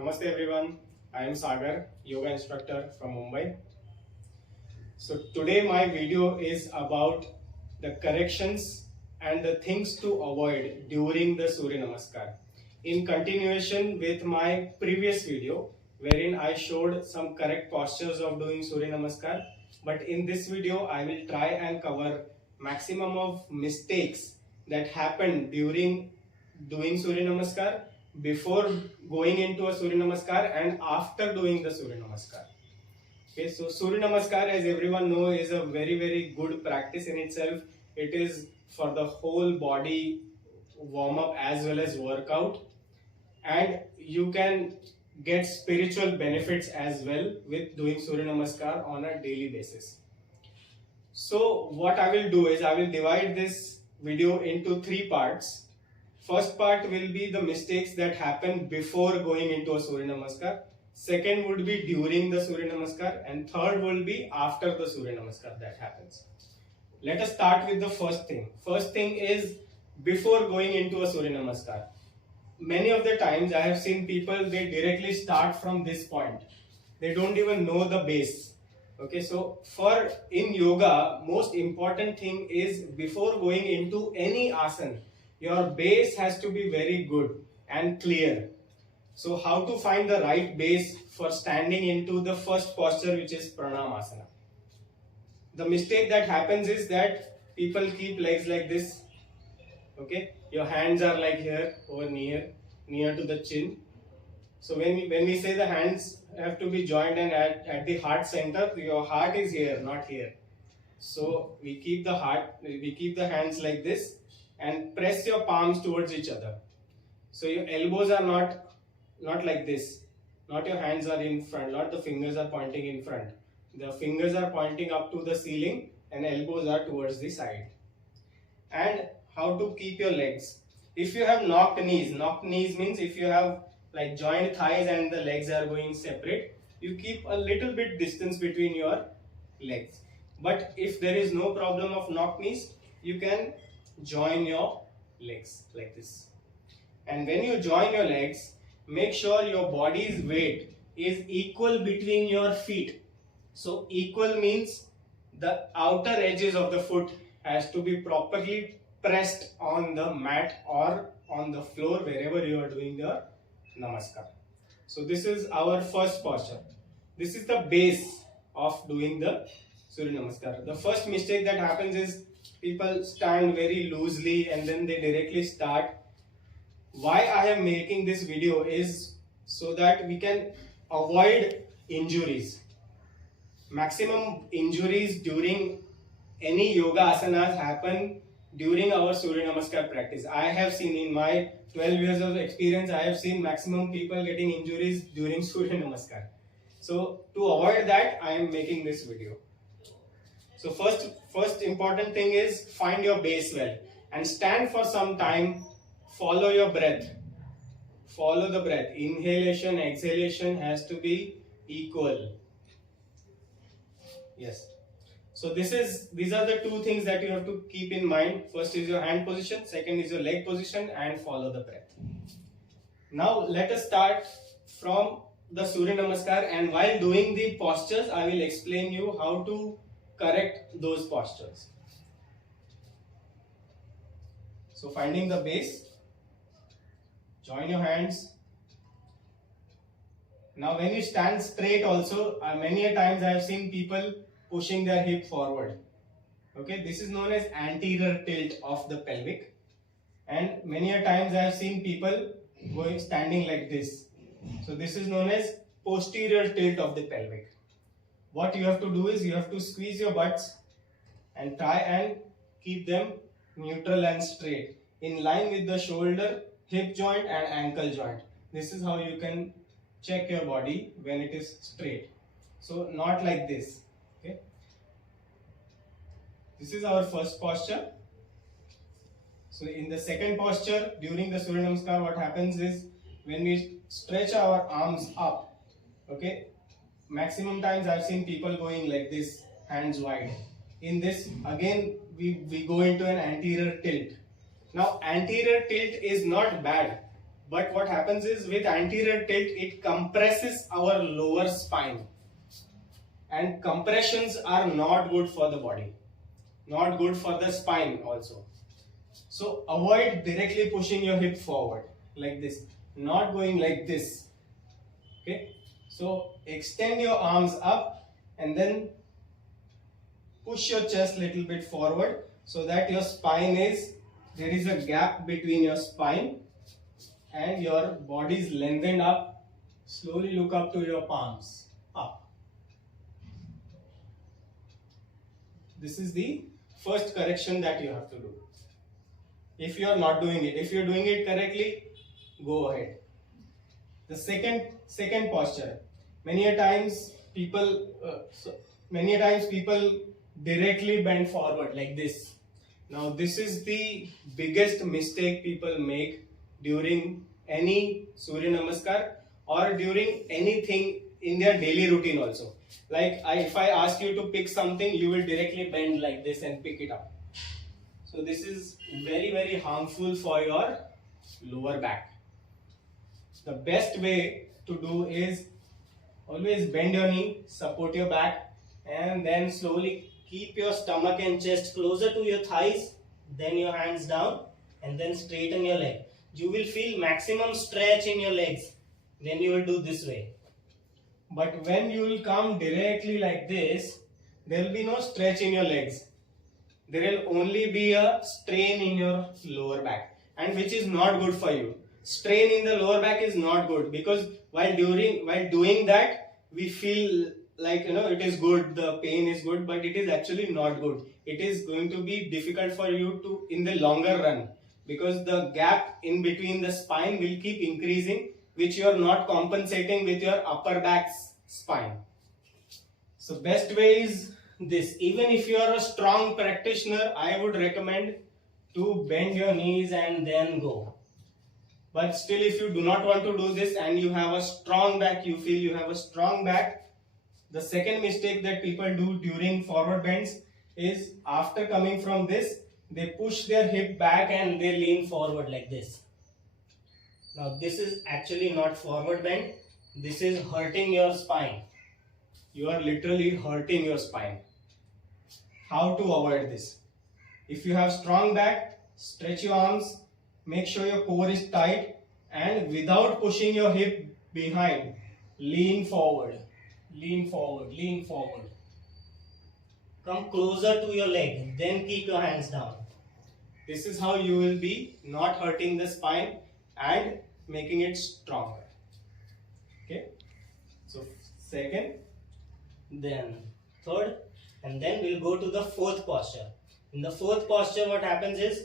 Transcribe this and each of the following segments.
Namaste everyone, I am Sagar, yoga instructor from Mumbai. So today my video is about the corrections and the things to avoid during the Surya Namaskar. In continuation with my previous video wherein I showed some correct postures of doing Surya Namaskar, but in this video I will try and cover maximum of mistakes that happen during doing Surya Namaskar, before going into a Surya Namaskar and after doing the Surya Namaskar. Okay, so Surya Namaskar, as everyone knows, is a very good practice in itself. It is for the whole body warm up as well as workout, and you can get spiritual benefits as well with doing Surya Namaskar on a daily basis. So what I will do is I will divide this video into three parts. First part will be the mistakes that happen before going into a Surya Namaskar. Second would be during the Surya Namaskar, and third will be after the Surya Namaskar that happens. Let us start with the first thing. First thing is before going into a Surya Namaskar. Many of the times I have seen people, they directly start from this point. They don't even know the base. Okay, so for in yoga, most important thing is before going into any asana, your base has to be very good and clear. So how to find the right base for standing into the first posture, which is Pranamasana. The mistake that happens is that people keep legs like this. Okay, your hands are like here or near to the chin. So when we say the hands have to be joined and at the heart center, your heart is here, not here. So we keep the hands like this and press your palms towards each other. So your elbows are not like this. Not your hands are in front, not the fingers are pointing in front. The fingers are pointing up to the ceiling and elbows are towards the side. And how to keep your legs. If you have knocked knees means if you have like joined thighs and the legs are going separate, you keep a little bit distance between your legs. But if there is no problem of knocked knees, you can join your legs like this. And when you join your legs, make sure your body's weight is equal between your feet. So equal means the outer edges of the foot has to be properly pressed on the mat or on the floor wherever you are doing the Namaskar. So this is our first posture. This is the base of doing the Surya Namaskar. The first mistake that happens is people stand very loosely and then they directly start. Why I am making this video is so that we can avoid injuries. Maximum injuries during any yoga asanas happen during our Surya Namaskar practice. I have seen in my 12 years of experience, I have seen maximum people getting injuries during Surya Namaskar. So to avoid that, I am making this video. So first important thing is find your base well and stand for some time. Follow your breath. Follow the breath. Inhalation, exhalation has to be equal. Yes. So these are the two things that you have to keep in mind. First is your hand position, second is your leg position, and follow the breath. Now let us start from the Surya Namaskar, and while doing the postures, I will explain you how to correct those postures. So finding the base, join your hands. Now when you stand straight also, many a times I have seen people pushing their hip forward. Okay, this is known as anterior tilt of the pelvic. And many a times I have seen people standing like this. So this is known as posterior tilt of the pelvic. What you have to do is you have to squeeze your butts and try and keep them neutral and straight in line with the shoulder, hip joint and ankle joint. This is how you can check your body when it is straight. So not like this. Okay. This is our first posture. So in the second posture, during the Surya Namaskar, what happens is when we stretch our arms up, okay, maximum times I've seen people going like this, hands wide. In this, again, we go into an anterior tilt. Now, anterior tilt is not bad, but what happens is with anterior tilt, it compresses our lower spine, and compressions are not good for the body, not good for the spine also. So avoid directly pushing your hip forward like this, not going like this. Okay, so extend your arms up and then push your chest little bit forward so that your spine is, there is a gap between your spine and your body is lengthened up. Slowly look up to your palms, up. This is the first correction that you have to do. If you are not doing it, if you are doing it correctly, go ahead. The second posture. Many a times people directly bend forward like this. Now this is the biggest mistake people make during any Surya Namaskar or during anything in their daily routine also. Like if I ask you to pick something, you will directly bend like this and pick it up. So this is very, very harmful for your lower back. The best way to do is always bend your knee, support your back, and then slowly keep your stomach and chest closer to your thighs, then your hands down, and then straighten your leg. You will feel maximum stretch in your legs. Then you will do this way. But when you will come directly like this, there will be no stretch in your legs. There will only be a strain in your lower back, and which is not good for you. Strain in the lower back is not good, because while doing that, we feel like, it is good, the pain is good, but it is actually not good. It is going to be difficult for you to in the longer run, because the gap in between the spine will keep increasing, which you are not compensating with your upper back spine. So best way is this. Even if you are a strong practitioner, I would recommend to bend your knees and then go. But still, if you do not want to do this and you have a strong back, you feel you have a strong back, the second mistake that people do during forward bends is, after coming from this, they push their hip back and they lean forward like this. Now this is actually not forward bend, this is hurting your spine. You are literally hurting your spine. How to avoid this? If you have strong back, stretch your arms, make sure your core is tight, and without pushing your hip behind, lean forward, lean forward, lean forward. Come closer to your leg, then keep your hands down. This is how you will be not hurting the spine and making it stronger. Okay, so second, then third, and then we'll go to the fourth posture. In the fourth posture, what happens is,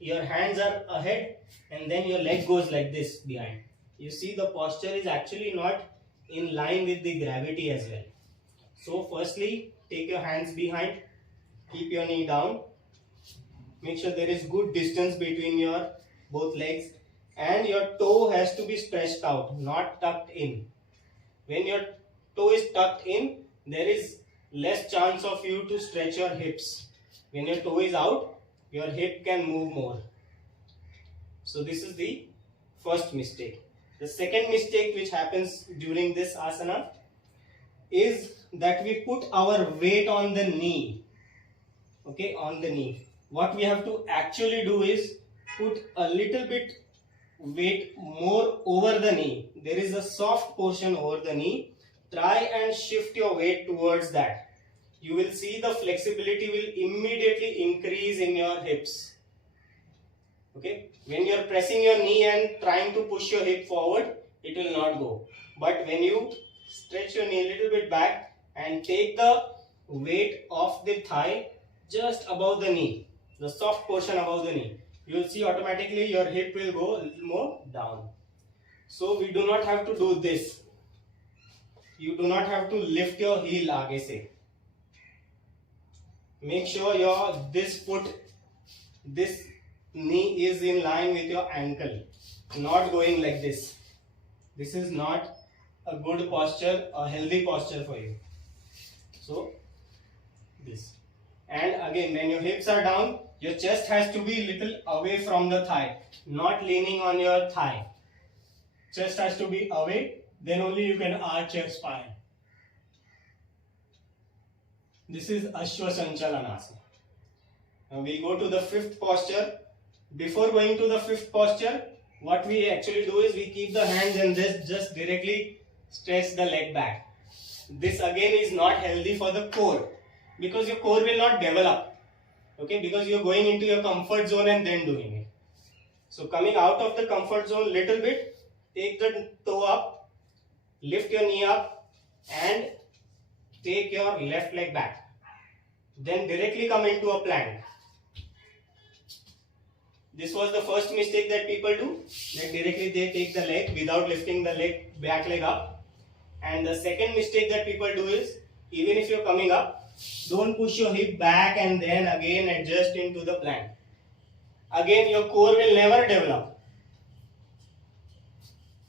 your hands are ahead and then your leg goes like this behind. You see, the posture is actually not in line with the gravity as well. So firstly, take your hands behind, keep your knee down, make sure there is good distance between your both legs, and your toe has to be stretched out, not tucked in. When your toe is tucked in, there is less chance of you to stretch your hips. When your toe is out, your hip can move more. So this is the first mistake. The second mistake which happens during this asana is that we put our weight on the knee. Okay, on the knee. What we have to actually do is put a little bit weight more over the knee. There is a soft portion over the knee. Try and shift your weight towards that. You will see the flexibility will immediately increase in your hips. Okay, when you are pressing your knee and trying to push your hip forward, it will not go. But when you stretch your knee a little bit back and take the weight of the thigh just above the knee, the soft portion above the knee, you will see automatically your hip will go a little more down. So we do not have to do this. You do not have to lift your heel aage se. Make sure this knee is in line with your ankle, not going like this. This is not a good posture, a healthy posture for you. So this. And again, when your hips are down, your chest has to be little away from the thigh, not leaning on your thigh. Chest has to be away, then only you can arch your spine. This is Ashwa Sanchalanasana. Now we go to the fifth posture. Before going to the fifth posture, what we actually do is we keep the hands and just directly stretch the leg back. This again is not healthy for the core, because your core will not develop. Okay, because you are going into your comfort zone and then doing it. So coming out of the comfort zone little bit, take the toe up, lift your knee up and take your left leg back. Then directly come into a plank. This was the first mistake that people do, that directly they take the leg without lifting the back leg up. And the second mistake that people do is, even if you're coming up, don't push your hip back and then again adjust into the plank. Again, your core will never develop.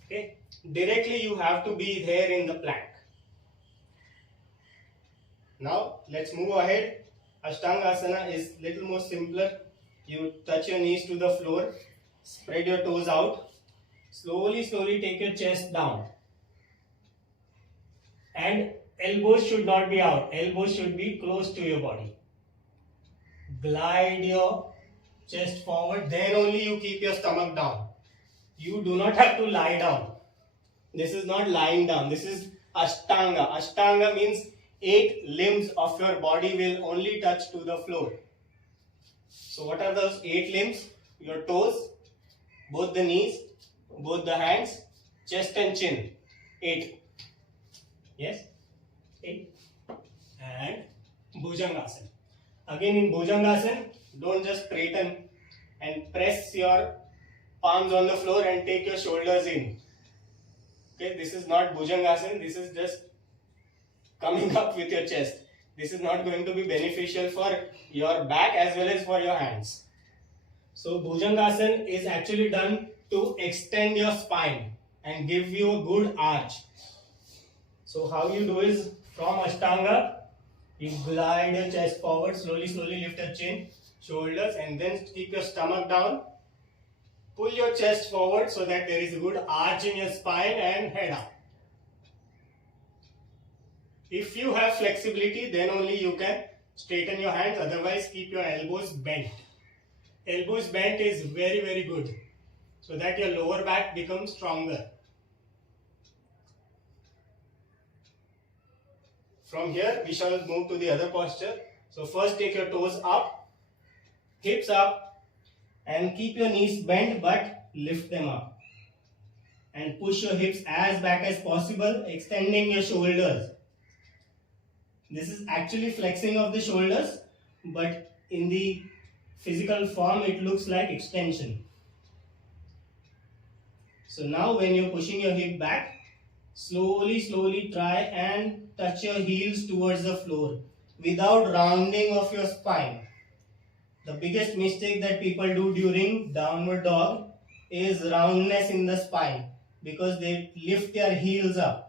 Okay, directly you have to be there in the plank. Now let's move ahead. Ashtangasana is little more simpler. You touch your knees to the floor, spread your toes out, slowly take your chest down. And elbows should not be out, elbows should be close to your body. Glide your chest forward, then only you keep your stomach down. You do not have to lie down. This is not lying down, this is Ashtanga. Ashtanga means 8 limbs of your body will only touch to the floor. So what are those 8 limbs? Your toes, both the knees, both the hands, chest and chin. 8. Yes? 8. And Bhujangasana. Again in Bhujangasana, don't just straighten and press your palms on the floor and take your shoulders in. Okay, this is not Bhujangasana, this is just coming up with your chest. This is not going to be beneficial for your back as well as for your hands. So Bhujangasana is actually done to extend your spine and give you a good arch. So how you do is, from Ashtanga, you glide your chest forward, slowly lift your chin, shoulders, and then keep your stomach down. Pull your chest forward so that there is a good arch in your spine and head up. If you have flexibility, then only you can straighten your hands, otherwise keep your elbows bent. Elbows bent is very good, so that your lower back becomes stronger. From here, we shall move to the other posture. So first take your toes up, hips up, and keep your knees bent but lift them up. And push your hips as back as possible, extending your shoulders. This is actually flexing of the shoulders, but in the physical form it looks like extension. So now when you're pushing your hip back, slowly try and touch your heels towards the floor without rounding of your spine. The biggest mistake that people do during downward dog is roundness in the spine, because they lift their heels up.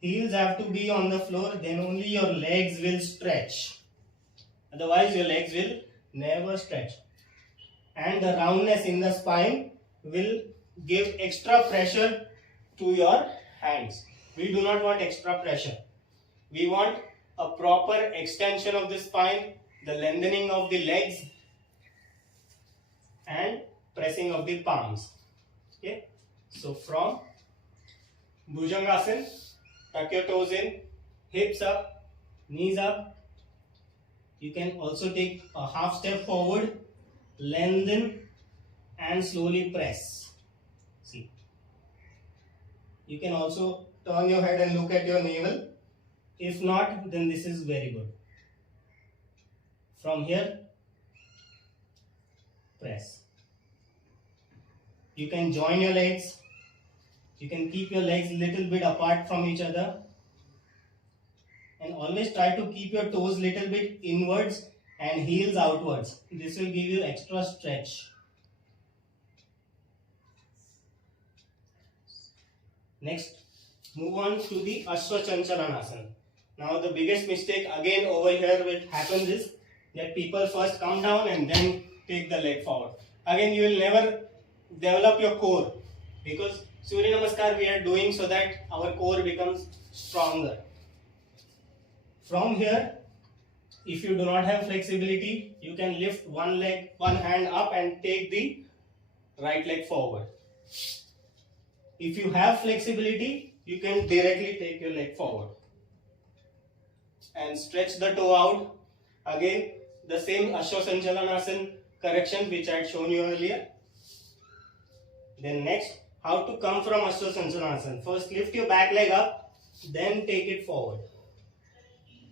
Heels have to be on the floor, then only your legs will stretch. Otherwise your legs will never stretch. And the roundness in the spine will give extra pressure to your hands. We do not want extra pressure. We want a proper extension of the spine, the lengthening of the legs, and pressing of the palms. Okay? So from Bhujangasana, tuck your toes in, hips up, knees up. You can also take a half step forward, lengthen and slowly press. See. You can also turn your head and look at your navel. If not, then this is very good. From here, press. You can join your legs. You can keep your legs a little bit apart from each other. And always try to keep your toes little bit inwards and heels outwards. This will give you extra stretch. Next, move on to the Ashwa Sanchalanasana. Now the biggest mistake again over here which happens is that people first come down and then take the leg forward. Again, you will never develop your core, because Surya Namaskar we are doing so that our core becomes stronger. From here, if you do not have flexibility, you can lift one hand up and take the right leg forward. If you have flexibility, you can directly take your leg forward and stretch the toe out. Again, the same Ashwasanchalanasana correction which I had shown you earlier. Then next, how to come from Ashwasanchalanasana. First lift your back leg up, then take it forward.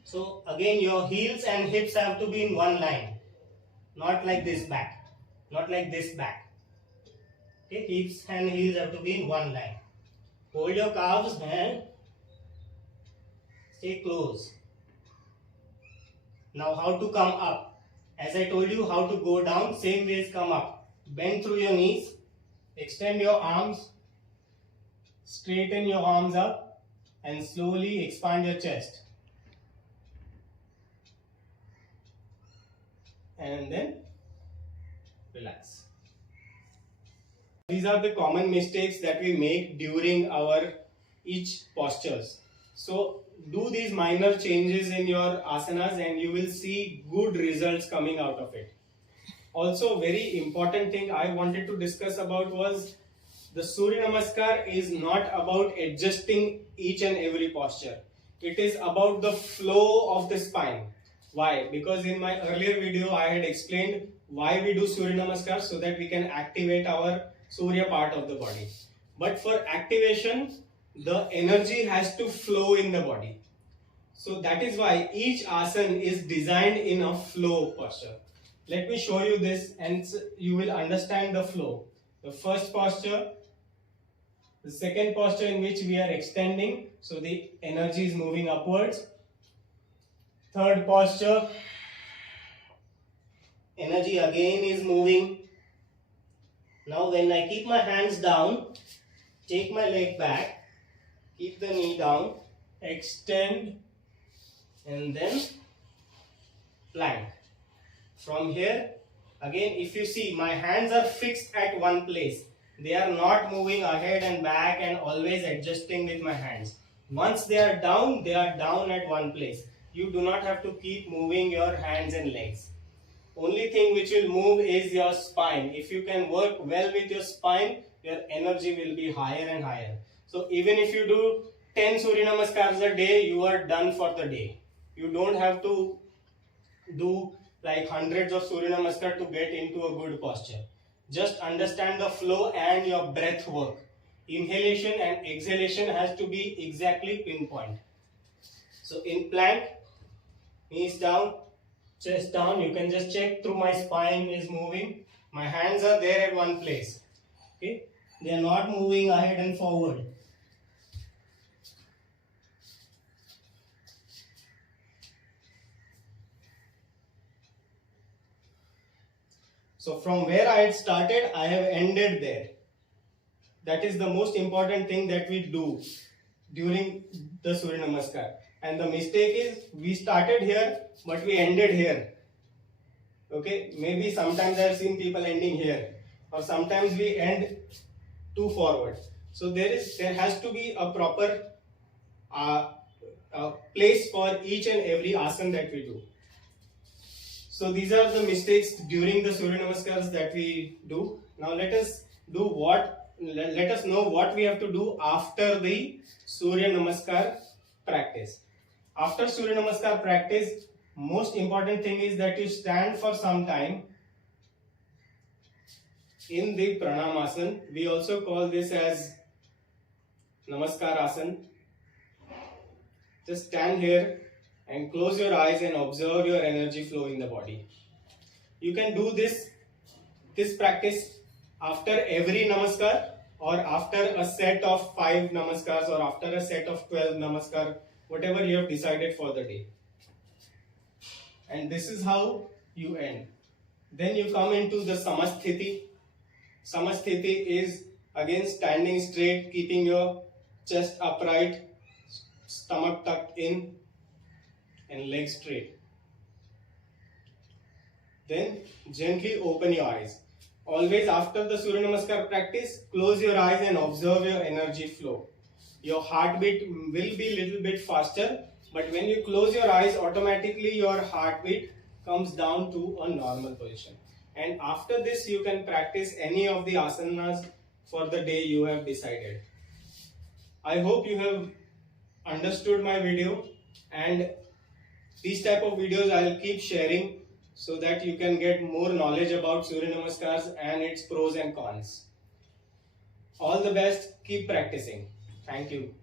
So again, your heels and hips have to be in one line, not like this back, not like this back. Okay, hips and heels have to be in one line. Hold your calves and stay close. Now how to come up? As I told you how to go down, same ways come up. Bend through your knees, extend your arms, straighten your arms up and slowly expand your chest. And then relax. These are the common mistakes that we make during our each postures. So do these minor changes in your asanas and you will see good results coming out of it. Also, very important thing I wanted to discuss about was the Surya Namaskar is not about adjusting each and every posture. It is about the flow of the spine. Why? Because in my earlier video I had explained why we do Surya Namaskar, so that we can activate our Surya part of the body. But for activation, the energy has to flow in the body. So that is why each asana is designed in a flow posture. Let me show you this and you will understand the flow. The first posture, the second posture in which we are extending, so the energy is moving upwards. Third posture, energy again is moving. Now when I keep my hands down, take my leg back, keep the knee down, extend and then plank. From here, again if you see, my hands are fixed at one place. They are not moving ahead and back and always adjusting with my hands. Once they are down at one place. You do not have to keep moving your hands and legs. Only thing which will move is your spine. If you can work well with your spine, your energy will be higher and higher. So even if you do 10 Surya Namaskars a day, you are done for the day. You don't have to do like hundreds of Surya Namaskar to get into a good posture. Just understand the flow and your breath work. Inhalation and exhalation has to be exactly pinpoint. So in plank, knees down, chest down, you can just check through my spine is moving. My hands are there at one place. Okay, they are not moving ahead and forward. So from where I had started, I have ended there. That is the most important thing that we do during the Surya Namaskar. And the mistake is we started here but we ended here. Okay, maybe sometimes I have seen people ending here, or sometimes we end too forward. So there has to be a proper place for each and every asana that we do. So these are the mistakes during the Surya Namaskars that we do. Now let us know what we have to do after the Surya Namaskar practice. After Surya Namaskar practice, most important thing is that you stand for some time in the Pranamasana. We also call this as Namaskar Asana. Just stand here and close your eyes and observe your energy flow in the body. You can do this practice after every Namaskar, or after a set of 5 Namaskars, or after a set of 12 Namaskar, whatever you have decided for the day. And this is how you end. Then you come into the Samasthiti. Samasthiti is again standing straight, keeping your chest upright, stomach tucked in and legs straight. Then gently open your eyes. Always after the Surya Namaskar practice, close your eyes and observe your energy flow. Your heartbeat will be little bit faster, but when you close your eyes, automatically your heartbeat comes down to a normal position. And after this, you can practice any of the asanas for the day you have decided. I hope you have understood my video, and these type of videos I'll keep sharing so that you can get more knowledge about Surya Namaskars and its pros and cons. All the best, keep practicing. Thank you.